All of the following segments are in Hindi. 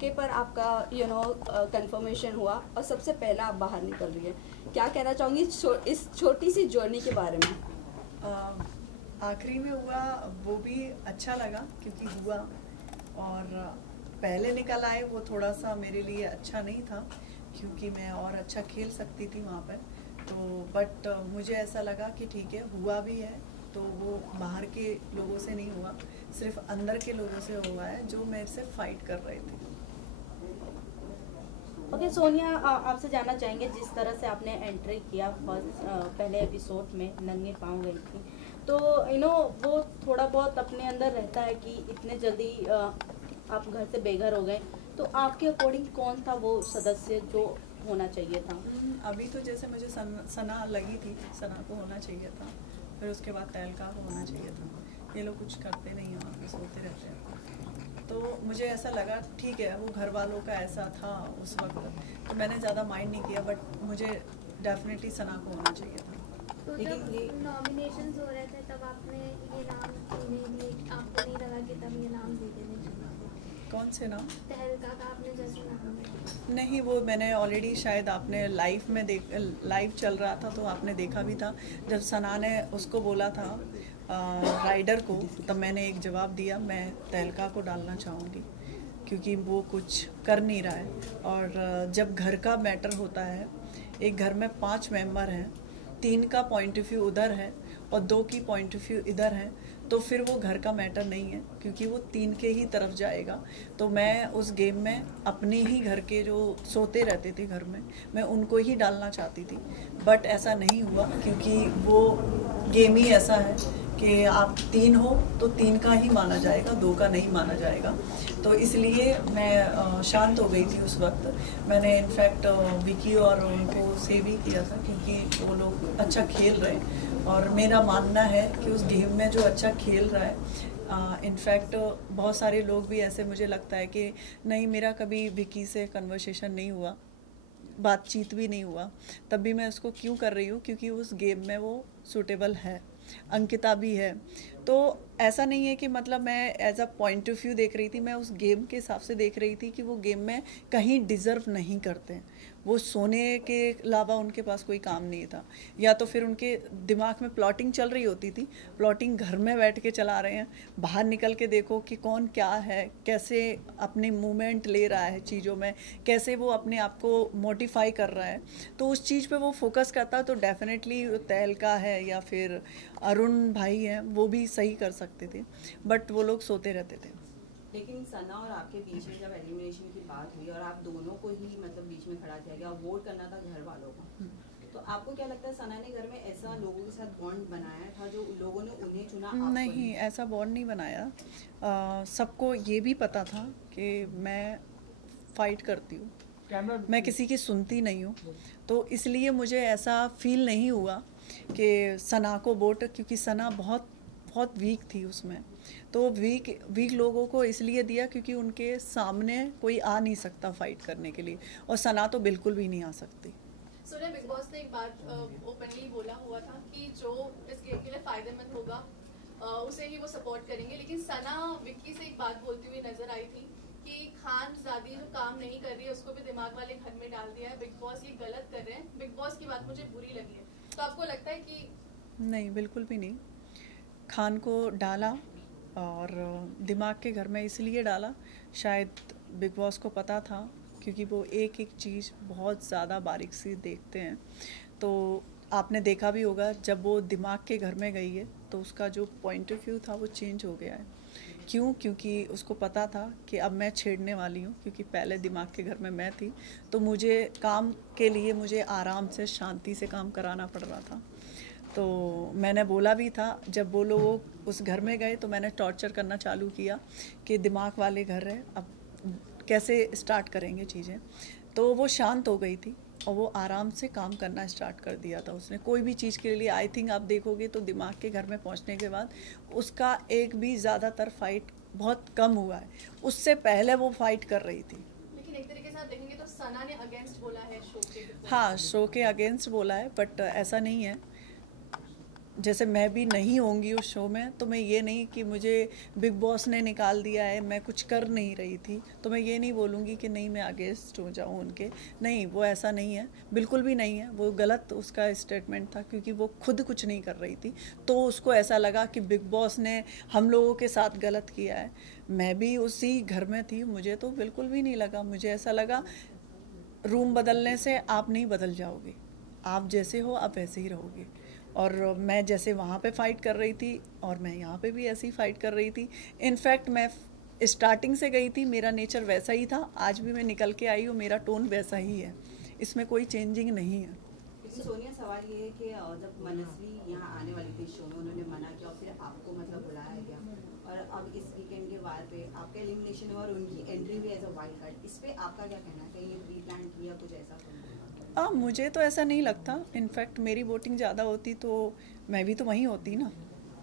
के पर आपका कंफर्मेशन हुआ और सबसे पहला आप बाहर निकल रही है, क्या कहना चाहूँगी इस छोटी सी जर्नी के बारे में? आखिरी में हुआ वो भी अच्छा लगा क्योंकि हुआ, और पहले निकल आए वो थोड़ा सा मेरे लिए अच्छा नहीं था क्योंकि मैं और अच्छा खेल सकती थी वहाँ पर। तो बट मुझे ऐसा लगा कि ठीक है, हुआ भी है तो वो बाहर के लोगों से नहीं हुआ, सिर्फ अंदर के लोगों से हुआ है जो मेरे से फाइट कर रहे थे। ओके सोनिया, आपसे जानना चाहेंगे जिस तरह से आपने एंट्री किया फर्स्ट पहले एपिसोड में नंगे पाँव गई थी, तो वो थोड़ा बहुत अपने अंदर रहता है कि इतने जल्दी आप घर से बेघर हो गए, तो आपके अकॉर्डिंग कौन था वो सदस्य जो होना चाहिए था? अभी तो जैसे मुझे सना लगी थी, सना को होना चाहिए था, फिर उसके बाद तहलका को होना चाहिए था। ये लोग कुछ करते नहीं हैं, वहाँ पे सोते रहते हैं। तो मुझे ऐसा लगा ठीक है, वो घर वालों का ऐसा था उस वक्त, तो मैंने ज़्यादा माइंड नहीं किया, बट मुझे डेफिनेटली सना को होना चाहिए था। तो जब नॉमिनेशंस हो रहे थे तब आपने ये नाम नहीं दिए, आपको नहीं लगा कि तब ये नाम दे देने चाहिए? कौन से नाम? तहलका का आपने जैसे नाम दिया। नहीं, वो मैंने ऑलरेडी, शायद आपने लाइव चल रहा था तो आपने देखा भी था, जब सना ने उसको बोला था राइडर को, तब मैंने एक जवाब दिया, मैं तहलका को डालना चाहूँगी क्योंकि वो कुछ कर नहीं रहा है। और जब घर का मैटर होता है, एक घर में 5 मेंबर हैं, 3 का पॉइंट ऑफ व्यू उधर है और 2 की पॉइंट ऑफ व्यू इधर है, तो फिर वो घर का मैटर नहीं है क्योंकि वो 3 के ही तरफ जाएगा। तो मैं उस गेम में अपने ही घर के जो सोते रहते थे घर में, मैं उनको ही डालना चाहती थी, बट ऐसा नहीं हुआ क्योंकि वो गेम ही ऐसा है कि आप 3 हो तो 3 का ही माना जाएगा, 2 का नहीं माना जाएगा। तो इसलिए मैं शांत हो गई थी उस वक्त। मैंने इनफैक्ट विकी और उनको से भी किया था क्योंकि वो लोग अच्छा खेल रहे हैं और मेरा मानना है कि उस गेम में जो अच्छा खेल रहा है, इनफैक्ट बहुत सारे लोग भी ऐसे, मुझे लगता है कि नहीं, मेरा कभी विकी से कन्वर्सेशन नहीं हुआ, बातचीत भी नहीं हुआ, तब भी मैं उसको क्यों कर रही हूँ क्योंकि उस गेम में वो सूटेबल है, अंकिता भी है। तो ऐसा नहीं है कि मतलब मैं as a point of view देख रही थी, मैं उस गेम के हिसाब से देख रही थी कि वो गेम में कहीं डिज़र्व नहीं करते हैं, वो सोने के अलावा उनके पास कोई काम नहीं था, या तो फिर उनके दिमाग में प्लॉटिंग चल रही होती थी, प्लॉटिंग घर में बैठ के चला रहे हैं, बाहर निकल के देखो कि कौन क्या है, कैसे अपने मूवमेंट ले रहा है चीज़ों में, कैसे वो अपने आप को मोटिफाई कर रहा है, तो उस चीज़ पे वो फोकस करता, तो डेफिनेटली तहलका है या फिर अरुण भाई हैं, वो भी सही कर सकते थे, बट वो लोग सोते रहते थे। लेकिन सना और आपके बीच में जब एलिमिनेशन की बात हुई और आप दोनों को ही मतलब बीच में खड़ा किया गया, वोट करना था घर वालों को, तो आपको क्या लगता है सना ने घर में ऐसा लोगों के साथ बॉन्ड बनाया था जो लोगों ने उन्हें चुना? नहीं, ऐसा बॉन्ड नहीं बनाया। सबको ये भी पता था कि मैं फाइट करती हूँ, मैं किसी की सुनती नहीं हूँ, तो इसलिए मुझे ऐसा फील नहीं हुआ कि सना को वोट, क्योंकि सना बहुत बहुत वीक थी उसमें, तो वीक लोगों को इसलिए दिया क्योंकि उनके सामने कोई आ नहीं सकता फाइट करने के लिए, और सना तो बिल्कुल भी नहीं आ सकती। सोनिया, बिग बॉस ने एक बात ओपनली बोला हुआ था कि जो इस गेम के लिए फायदेमंद होगा उसे ही वो सपोर्ट करेंगे, लेकिन सना विक्की से एक बात बोलती हुई नजर आई थी कि खानजादी जो काम नहीं कर रही है उसको भी दिमाग वाले घर में डाल दिया है, बिग बॉस ये गलत कर रहे हैं, बिग बॉस की बात मुझे बुरी लगी है। तो आपको लगता है कि? नहीं, बिल्कुल भी नहीं, खान को डाला और दिमाग के घर में इसलिए डाला, शायद बिग बॉस को पता था क्योंकि वो एक एक चीज़ बहुत ज़्यादा बारीक से देखते हैं। तो आपने देखा भी होगा जब वो दिमाग के घर में गई है तो उसका जो पॉइंट ऑफ व्यू था वो चेंज हो गया है। क्यों? क्योंकि उसको पता था कि अब मैं छेड़ने वाली हूँ, क्योंकि पहले दिमाग के घर में मैं थी, तो मुझे काम के लिए मुझे आराम से शांति से काम कराना पड़ रहा था। तो मैंने बोला भी था, जब वो लोग उस घर में गए तो मैंने टॉर्चर करना चालू किया कि दिमाग वाले घर है, अब कैसे स्टार्ट करेंगे चीज़ें। तो वो शांत हो गई थी और वो आराम से काम करना स्टार्ट कर दिया था उसने, कोई भी चीज़ के लिए। आई थिंक आप देखोगे तो दिमाग के घर में पहुंचने के बाद उसका एक भी ज़्यादातर फाइट बहुत कम हुआ है, उससे पहले वो फाइट कर रही थी। लेकिन एक तरीके से आप देखेंगे तो सना ने अगेंस्ट बोला है शो के। हाँ, शो के अगेंस्ट बोला है, बट ऐसा नहीं है। जैसे मैं भी नहीं होंगी उस शो में, तो मैं ये नहीं कि मुझे बिग बॉस ने निकाल दिया है, मैं कुछ कर नहीं रही थी, तो मैं ये नहीं बोलूँगी कि नहीं मैं अगेंस्ट हो जाऊँ उनके। नहीं, वो ऐसा नहीं है, बिल्कुल भी नहीं है। वो गलत उसका स्टेटमेंट था, क्योंकि वो खुद कुछ नहीं कर रही थी, तो उसको ऐसा लगा कि बिग बॉस ने हम लोगों के साथ गलत किया है। मैं भी उसी घर में थी, मुझे तो बिल्कुल भी नहीं लगा। मुझे ऐसा लगा रूम बदलने से आप नहीं बदल जाओगे, आप जैसे हो आप वैसे ही रहोगे। और मैं जैसे वहाँ पे फ़ाइट कर रही थी और मैं यहाँ पे भी ऐसी फ़ाइट कर रही थी। इनफैक्ट मैं स्टार्टिंग से गई थी, मेरा नेचर वैसा ही था, आज भी मैं निकल के आई हूँ, मेरा टोन वैसा ही है, इसमें कोई चेंजिंग नहीं है। लेकिन सोनिया, सवाल ये है कि जब मनस्वी यहाँ आने वाली थी शो में, उन्होंने मना किया और फिर आपको मतलब बुलाया गया, और अब इस वीकेंड के वार पे आपका एलिमिनेशन हुआ और उनकी एंट्री भी एज अ वाइल्ड कार्ड, इस पे आपका क्या कहना है? कहीं प्री प्लान किया कुछ ऐसा? मुझे तो ऐसा नहीं लगता। इनफैक्ट मेरी वोटिंग ज़्यादा होती तो मैं भी तो वहीं होती ना,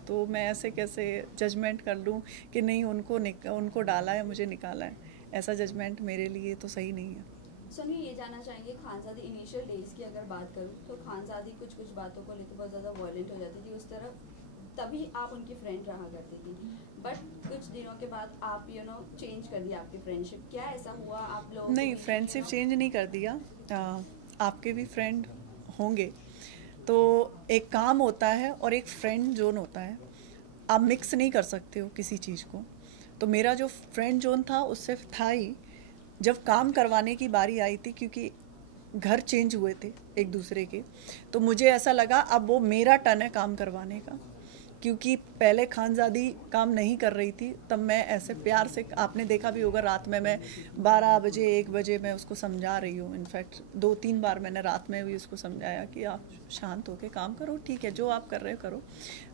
तो मैं ऐसे कैसे जजमेंट कर लूँ कि नहीं उनको डाला है मुझे निकाला है, ऐसा जजमेंट मेरे लिए तो सही नहीं है। सोनिया, ये जानना चाहेंगे खानज़ादी इनिशियल डेज की अगर बात करूँ तो खानज़ादी कुछ बातों को लेकर बहुत ज़्यादा वायलेंट हो जाती थी उस तरफ, तभी आप उनकी फ्रेंड रहा करती थी। बट कुछ दिनों के बाद आप चेंज कर दिया आपकी फ्रेंडशिप, क्या ऐसा हुआ आप लोग? नहीं, फ्रेंडशिप चेंज नहीं कर दिया। आपके भी फ्रेंड होंगे, तो एक काम होता है और एक फ्रेंड जोन होता है, आप मिक्स नहीं कर सकते हो किसी चीज़ को। तो मेरा जो फ्रेंड जोन था उससे था ही, जब काम करवाने की बारी आई थी, क्योंकि घर चेंज हुए थे एक दूसरे के, तो मुझे ऐसा लगा अब वो मेरा टर्न है काम करवाने का, क्योंकि पहले खानज़ादी काम नहीं कर रही थी, तब मैं ऐसे प्यार से, आपने देखा भी होगा रात में मैं 12 बजे 1 बजे मैं उसको समझा रही हूँ। इनफैक्ट 2-3 बार मैंने रात में भी उसको समझाया कि आप शांत होकर काम करो, ठीक है जो आप कर रहे हो करो,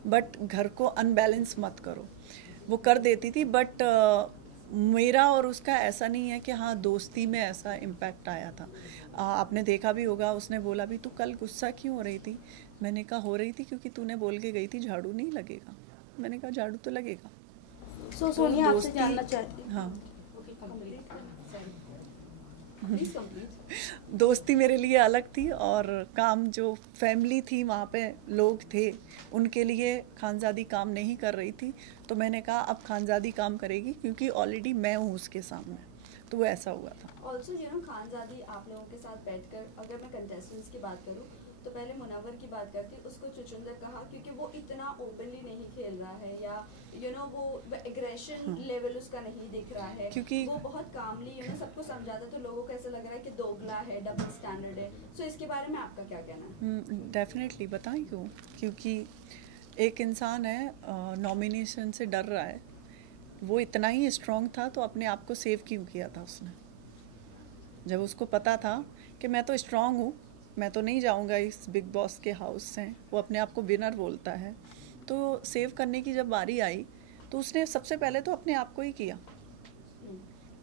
बट घर को अनबैलेंस मत करो। वो कर देती थी, बट मेरा और उसका ऐसा नहीं है कि हाँ दोस्ती में ऐसा इम्पैक्ट आया था। आपने देखा भी होगा, उसने बोला भी तू कल गुस्सा क्यों हो रही थी? मैंने कहा हो रही थी क्योंकि तूने बोल के गई थी झाड़ू नहीं लगेगा। मैंने कहा झाड़ू तो लगेगा। सोनिया, आपसे जानना चाहती हूँ। हाँ, प्लीज कंप्लीट। दोस्ती मेरे लिए अलग थी, और काम जो फैमिली थी वहाँ पे लोग थे, उनके लिए खानज़ादी काम नहीं कर रही थी, तो मैंने कहा अब खानज़ादी काम करेगी, क्योंकि ऑलरेडी मैं हूँ उसके सामने, तो वो ऐसा हुआ था। ऑल्सो खानज़ादी आप लोगों के साथ बैठकर, अगर मैं कंटेस्टेंट्स की बात करूँ तो पहले मुनव्वर की बात करती, उसको चुचुंदर कहा क्योंकि वो इतना ओपनली नहीं खेल रहा है, या वो एग्रेशन लेवल उसका नहीं दिख रहा है, क्योंकि वो बहुत कामली सबको समझाता, तो लोगों को ऐसा लग रहा है कि दोगला है, डबल स्टैंडर्ड है। सो इसके बारे में आपका क्या कहना है? डेफिनेटली बताएं क्यों, क्योंकि एक इंसान है नॉमिनेशन से डर रहा है, वो इतना ही स्ट्रांग था तो अपने आप को सेव क्यों किया था उसने? जब उसको पता था कि मैं तो स्ट्रांग हूँ, मैं तो नहीं जाऊँगा इस बिग बॉस के हाउस से, वो अपने आप को विनर बोलता है, तो सेव करने की जब बारी आई तो उसने सबसे पहले तो अपने आप को ही किया,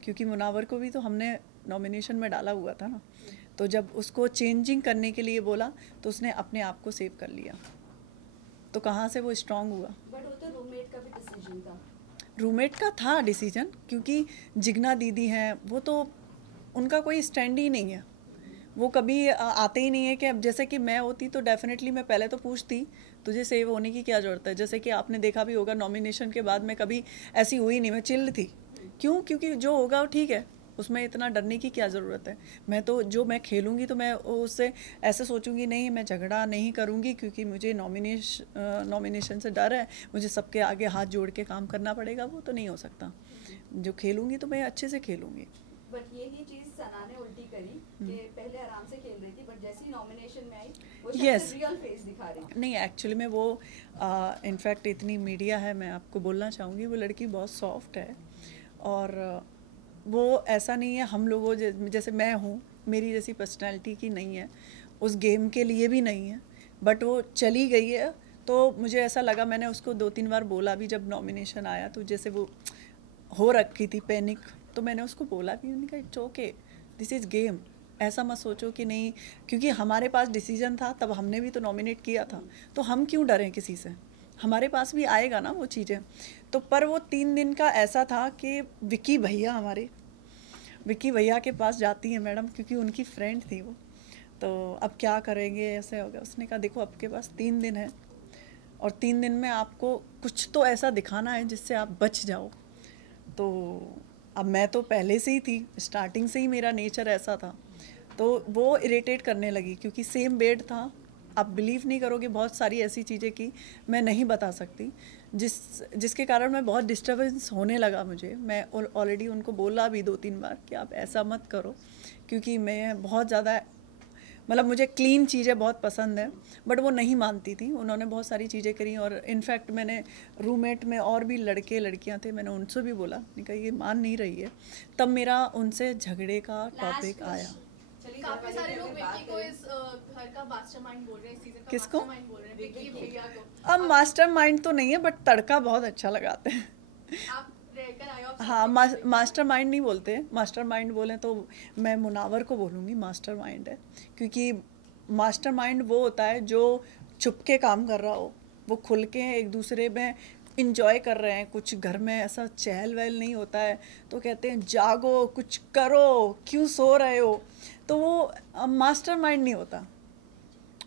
क्योंकि मुनव्वर को भी तो हमने नॉमिनेशन में डाला हुआ था ना, तो जब उसको चेंजिंग करने के लिए बोला तो उसने अपने आप को सेव कर लिया, तो कहाँ से वो स्ट्रांग हुआ? बट वो तो रूममेट का भी डिसीजन था। रूममेट का था डिसीजन, क्योंकि जिग्ना दीदी हैं, वो तो उनका कोई स्टैंड ही नहीं है, वो कभी आते ही नहीं है कि अब जैसे कि मैं होती तो डेफिनेटली मैं पहले तो पूछती तुझे सेव होने की क्या ज़रूरत है। जैसे कि आपने देखा भी होगा नॉमिनेशन के बाद मैं कभी ऐसी हुई नहीं, मैं चिल्ड थी। क्यों? क्योंकि जो होगा वो ठीक है, उसमें इतना डरने की क्या ज़रूरत है। मैं तो जो मैं खेलूँगी तो मैं उससे ऐसे सोचूंगी नहीं, मैं झगड़ा नहीं करूँगी क्योंकि मुझे नॉमिनेशन से डर है, मुझे सबके आगे हाथ जोड़ के काम करना पड़ेगा, वो तो नहीं हो सकता। जो खेलूँगी तो मैं अच्छे से खेलूँगी। बट यही चीज सना ने उल्टी करी कि पहले आराम से खेल रही थी, बट जैसे ही नॉमिनेशन में आई वो Yes. रियल फेस दिखा रही। नहीं, एक्चुअली में वो इनफैक्ट इतनी मीडिया है, मैं आपको बोलना चाहूँगी वो लड़की बहुत सॉफ्ट है, और वो ऐसा नहीं है हम लोगों जैसे मैं हूँ, मेरी जैसी पर्सनैलिटी की नहीं है, उस गेम के लिए भी नहीं है, बट वो चली गई है। तो मुझे ऐसा लगा, मैंने उसको 2-3 बार बोला भी जब नॉमिनेशन आया, तो जैसे वो हो रखी थी पैनिक, तो मैंने उसको बोला भी, उन्होंने कहा it's okay, this is game, ऐसा मत सोचो कि नहीं, क्योंकि हमारे पास डिसीजन था, तब हमने भी तो नॉमिनेट किया था, तो हम क्यों डरें किसी से, हमारे पास भी आएगा ना वो चीज़ें। तो पर वो 3 दिन का ऐसा था कि विक्की भैया के पास जाती है मैडम, क्योंकि उनकी फ्रेंड थी वो, तो अब क्या करेंगे, ऐसे होगा। उसने कहा देखो आपके पास 3 दिन है, और 3 दिन में आपको कुछ तो ऐसा दिखाना है जिससे आप बच जाओ। तो अब मैं तो पहले से ही थी, स्टार्टिंग से ही मेरा नेचर ऐसा था, तो वो इरिटेट करने लगी क्योंकि सेम बेड था। आप बिलीव नहीं करोगे, बहुत सारी ऐसी चीज़ें की मैं नहीं बता सकती, जिसके कारण मैं बहुत डिस्टर्बेंस होने लगा मुझे। मैं ऑलरेडी उनको बोला भी 2-3 बार कि आप ऐसा मत करो, क्योंकि मैं बहुत ज़्यादा मतलब मुझे क्लीन चीज़ें बहुत पसंद है, बट वो नहीं मानती थी। उन्होंने बहुत सारी चीज़ें करी और इनफैक्ट मैंने रूममेट में और भी लड़के लड़कियां थे, मैंने उनसे भी बोला, नहीं कहा ये मान नहीं रही है। तब मेरा उनसे झगड़े का टॉपिक आया। काफी सारे लोग विक्की को इस घर का मास्टरमाइंड बोल रहे हैं, इस सीजन का किसको? मास्टरमाइंड बोल रहे हैं विक्की भैया को। अब मास्टरमाइंड तो नहीं है, बट तड़का बहुत अच्छा लगाते हैं। आप रहकर आए हो, आप हाँ, मास्टरमाइंड नहीं बोलते, मास्टरमाइंड बोलें तो मैं मुनावर को बोलूँगी मास्टरमाइंड है, क्योंकि मास्टरमाइंड वो होता है जो छुप के काम कर रहा हो, वो खुल के एक दूसरे में इंजॉय कर रहे हैं। कुछ घर में ऐसा चहल वहल नहीं होता है तो कहते हैं जागो, कुछ करो, क्यों सो रहे हो, तो वो मास्टरमाइंड नहीं होता।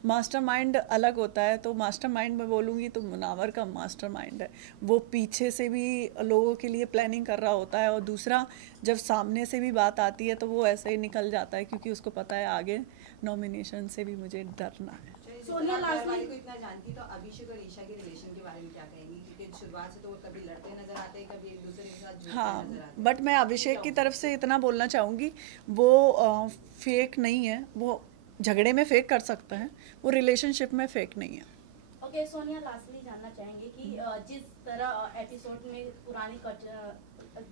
मास्टरमाइंड अलग होता है। तो मास्टरमाइंड में बोलूँगी तो मुनावर का मास्टरमाइंड है, वो पीछे से भी लोगों के लिए प्लानिंग कर रहा होता है, और दूसरा जब सामने से भी बात आती है तो वो ऐसे ही निकल जाता है, क्योंकि उसको पता है आगे नॉमिनेशन से भी मुझे डरना है। सोनिया लाजमी को इतना जानती, तो अभिषेक और ईशा के रिलेशन के बारे में क्या कहेंगी? क्योंकि शुरुआत से तो वो कभी लड़ते नजर आते हैं, कभी एक दूसरे के साथ जुड़ते नजर हाँ, आते हैं। बट मैं अभिषेक की तरफ से इतना बोलना चाहूँगी, वो फेक नहीं है। वो झगड़े में फेक कर सकता है, वो रिलेशनशिप में फेक नहीं है। ओके, सोनिया लास्टली जानना चाहेंगे कि जिस तरह एपिसोड में पुराने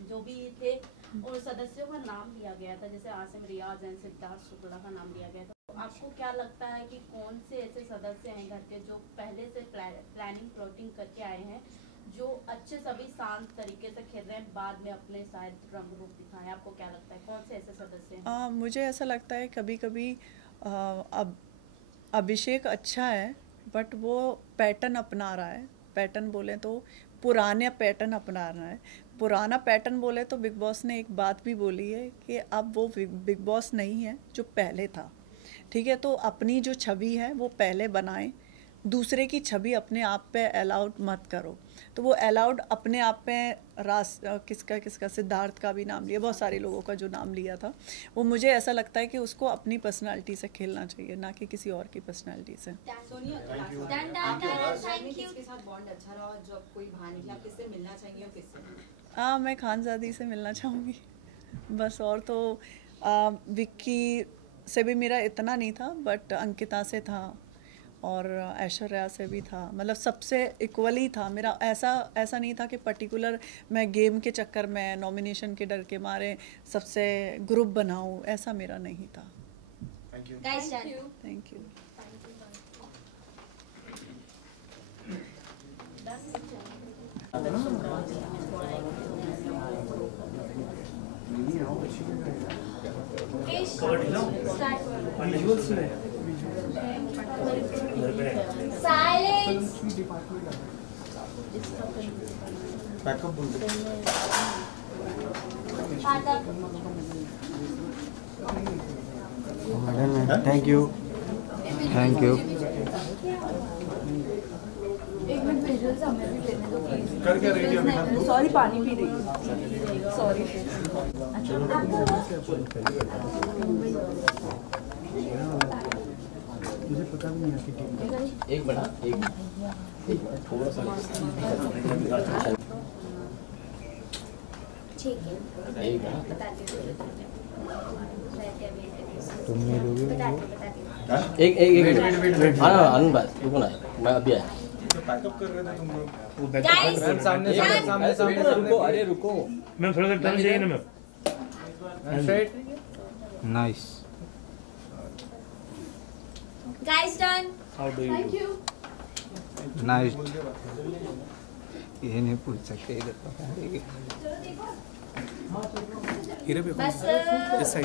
जो भी थे और सदस्यों का नाम लिया गया था, जैसे आसिम रियाज एंड सिद्धार्थ शुक्ला का नाम लिया गया था, तो आपको क्या लगता है कि कौन से ऐसे सदस्य हैं घर के जो पहले से प्लानिंग प्लॉटिंग करके आए हैं, जो अच्छे सभी शांत तरीके से खेल रहे हैं, बाद में अपने शायद रंग रूप दिखाएं? आपको क्या लगता है कौन से ऐसे सदस्य हैं? मुझे ऐसा लगता है कभी कभी अब अभिषेक अच्छा है, बट वो पैटर्न अपना रहा है। पैटर्न बोले तो पुराने पैटर्न अपना रहा है। पुराना पैटर्न बोले तो बिग बॉस ने एक बात भी बोली है कि अब वो बिग बॉस नहीं है जो पहले था, ठीक है? तो अपनी जो छवि है वो पहले बनाएं, दूसरे की छवि अपने आप पे अलाउड मत करो। तो वो अलाउड अपने आप पे किसका सिद्धार्थ का भी नाम लिया, बहुत सारे लोगों का जो नाम लिया था, वो मुझे ऐसा लगता है कि उसको अपनी पर्सनालिटी से खेलना चाहिए, ना कि किसी और की पर्सनालिटी से। सोनिया, किसके साथ बॉन्ड अच्छा रहा, जब कोई भान किया, आप किससे मिलना चाहिए और किससे? मैं खानजादी से मिलना चाहूँगी बस। और तो विक्की से भी मेरा इतना नहीं था, बट अंकिता से था और ऐश्वर्या से भी था, मतलब सबसे इक्वली था मेरा। ऐसा नहीं था कि पर्टिकुलर मैं गेम के चक्कर में, नॉमिनेशन के डर के मारे सबसे ग्रुप बनाऊं, ऐसा मेरा नहीं था। Thank you. Thank you. Backup बोल दो। Thank you. Thank you. कर क्या रही थी अभी तक तो? सॉरी, पानी पी रही हूँ, सॉरी। मुझे पता भी नहीं आपकी टीम एक बड़ा एक थोड़ा सा ठीक है, एक बड़ा बताती हूँ। तुम नहीं लोगे एक एक हाँ आनंद भाई रुको ना, मैं अभी आया। बैकअप कर रहे थे तुम लोग। वो Guys! सामने सामने सामने रुको, अरे रुको मैम, थोड़ा सा टाइम चाहिए ना ma'am. Nice. Guys, done. How do you? Thank you. Nice. ये नहीं पूछ सकते इधर। बस